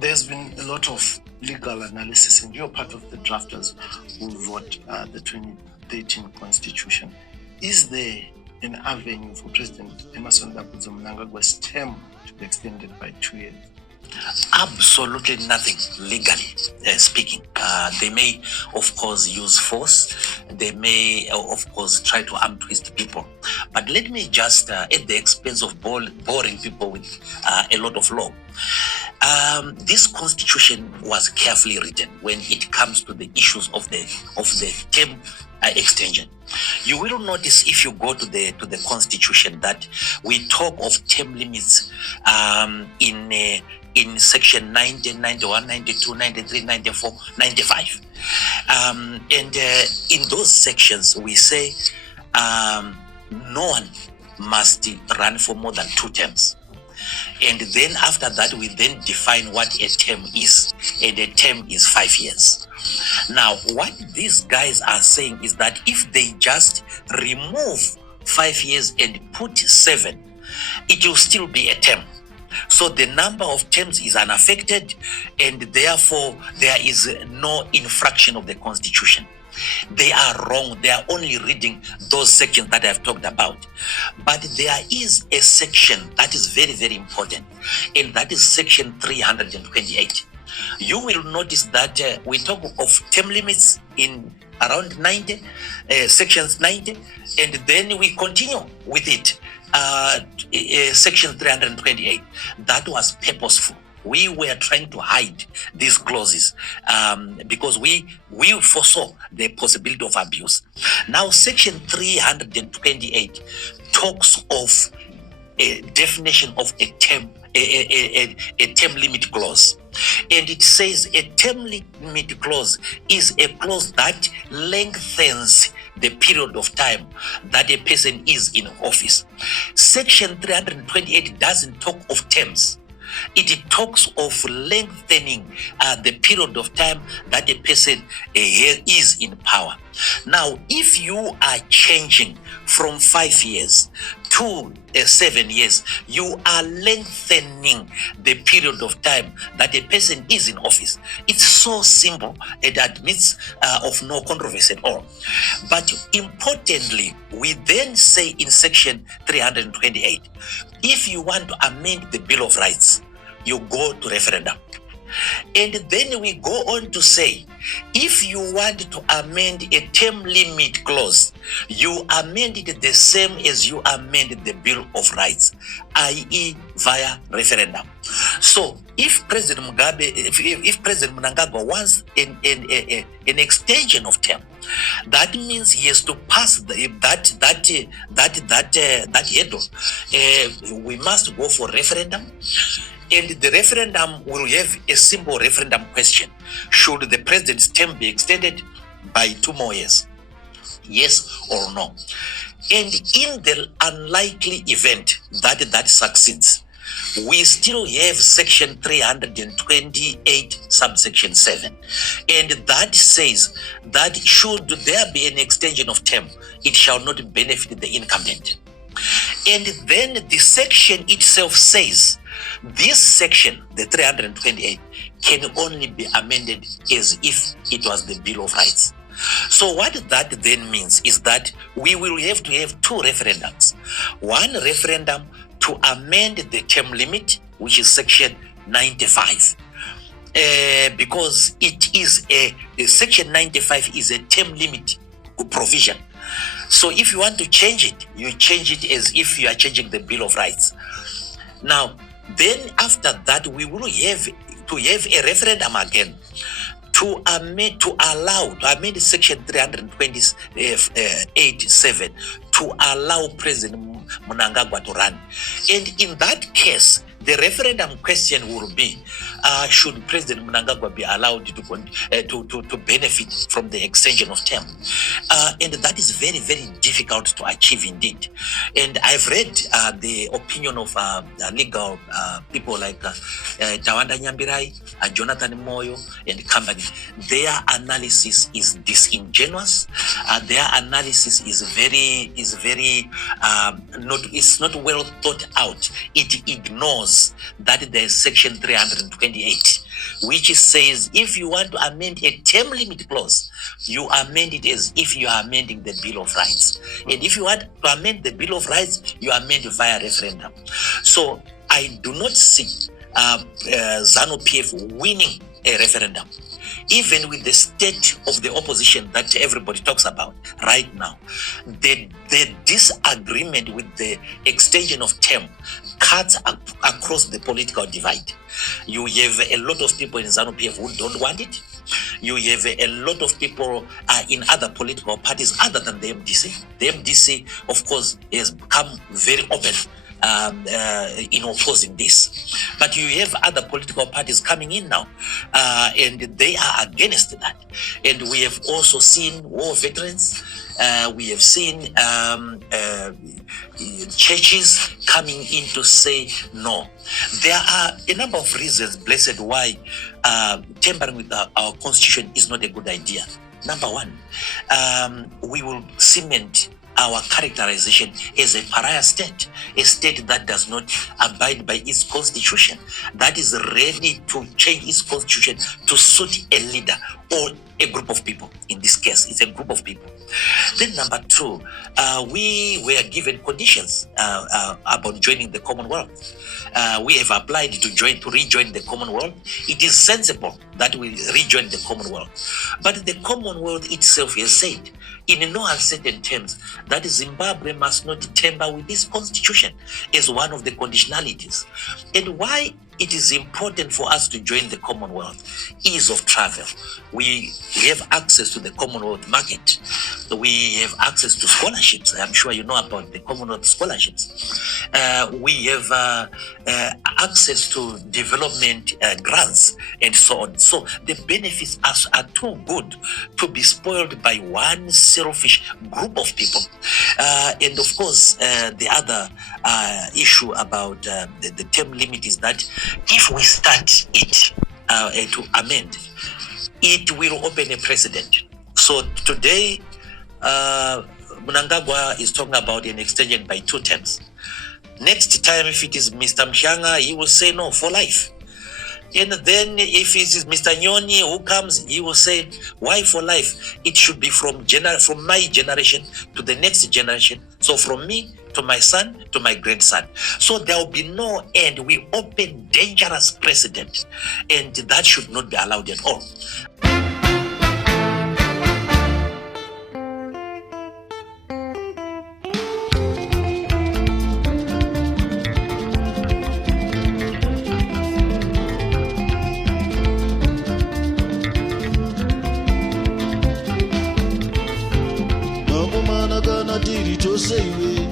There's been a lot of legal analysis, and you're part of the drafters who wrote the 2013 Constitution. Is there an avenue for President Emerson Mnangagwa's term to be extended by 2 years? Absolutely nothing legally speaking. They may, of course, use force. They may, of course, try to arm twist people. But let me just, at the expense of boring people with a lot of law, this constitution was carefully written when it comes to the issues of the term extension. You will notice if you go to the constitution that we talk of term limits in section 90, 91, 92, 93, 94, 95. And in those sections, we say no one must run for more than 2 terms. And then after that, we then define what a term is. And a term is 5 years. Now, what these guys are saying is that if they just remove 5 years and put 7, it will still be a term. So the number of terms is unaffected, and therefore there is no infraction of the Constitution. They are wrong. They are only reading those sections that I've talked about. But there is a section that is very, very important, and that is section 328. You will notice that we talk of term limits in around 90, sections 90, and then we continue with it. Section 328, that was purposeful. We were trying to hide these clauses because we foresaw the possibility of abuse. Now, section 328 talks of a definition of a term, a term limit clause. And it says a term limit clause is a clause that lengthens the period of time that a person is in office. Section 328 doesn't talk of terms. It talks of lengthening the period of time that a person is in power. Now, if you are changing from 5 years to 7 years, you are lengthening the period of time that a person is in office. It's so simple, it admits of no controversy at all. But importantly, we then say in section 328, if you want to amend the Bill of Rights, you go to referendum. And then we go on to say, if you want to amend a term limit clause, you amend it the same as you amend the Bill of Rights, i.e. via referendum. So if President Mugabe, if President Mnangagwa wants an extension of term, that means he has to pass that hurdle. We must go for referendum. And the referendum will have a simple referendum question. Should the president's term be extended by 2 more years? Yes or no? And in the unlikely event that that succeeds, we still have section 328 subsection 7. And that says that should there be an extension of term, it shall not benefit the incumbent. And then the section itself says, this section, the 328, can only be amended as if it was the Bill of Rights. So what that then means is that we will have to have 2 referendums. One referendum to amend the term limit, which is section 95. Because it is section 95 is a term limit provision. So if you want to change it, you change it as if you are changing the Bill of Rights. Now, then after that, we will have to have a referendum again to amend section 328(7) to allow President Mnangagwa to run. And in that case, the referendum question will be, should President Mnangagwa be allowed to benefit from the extension of term? And that is very, very difficult to achieve indeed. And I've read the opinion of legal people like Tawanda Nyambirai, Jonathan Moyo, and company. Their analysis is disingenuous. Their analysis is very not well thought out. It ignores notes that there's section 328, which says if you want to amend a term limit clause, you amend it as if you are amending the Bill of Rights. And if you want to amend the Bill of Rights, you amend via referendum. So I do not see ZANU-PF winning a referendum, even with the state of the opposition that everybody talks about right now. The disagreement with the extension of term cuts across the political divide. You have a lot of people in ZANU-PF who don't want it. You have a lot of people in other political parties other than the MDC. The MDC, of course, has become very open in opposing this. But you have other political parties coming in now, and they are against that. And we have also seen war veterans. We have seen churches coming in to say no. There are a number of reasons, blessed, why tampering with our constitution is not a good idea. Number one, we will cement our characterization as a pariah state, a state that does not abide by its constitution, that is ready to change its constitution to suit a leader or a group of people. In this case, it's a group of people. Then number two, we were given conditions about joining the Commonwealth. We have applied to rejoin the Commonwealth. It is sensible that we rejoin the Commonwealth. But the Commonwealth itself has said, in no uncertain terms, that Zimbabwe must not tamper with this constitution as one of the conditionalities. And why it is important for us to join the Commonwealth: ease of travel. We have access to the Commonwealth market. We have access to scholarships. I'm sure you know about the Commonwealth scholarships. We have access to development grants and so on. So the benefits are too good to be spoiled by one selfish group of people. And of course, the other issue about the term limit is that if we start it to amend, it will open a precedent. So today, Mnangagwa is talking about an extension by 2 terms. Next time, if it is Mr. Mshanga, he will say no, for life. And then if it is Mr. Nyoni who comes, he will say, why for life? It should be from my generation to the next generation. So from me to my son to my grandson. So there will be no end. We open dangerous precedent, and that should not be allowed at all. Mamumana gana diri to say we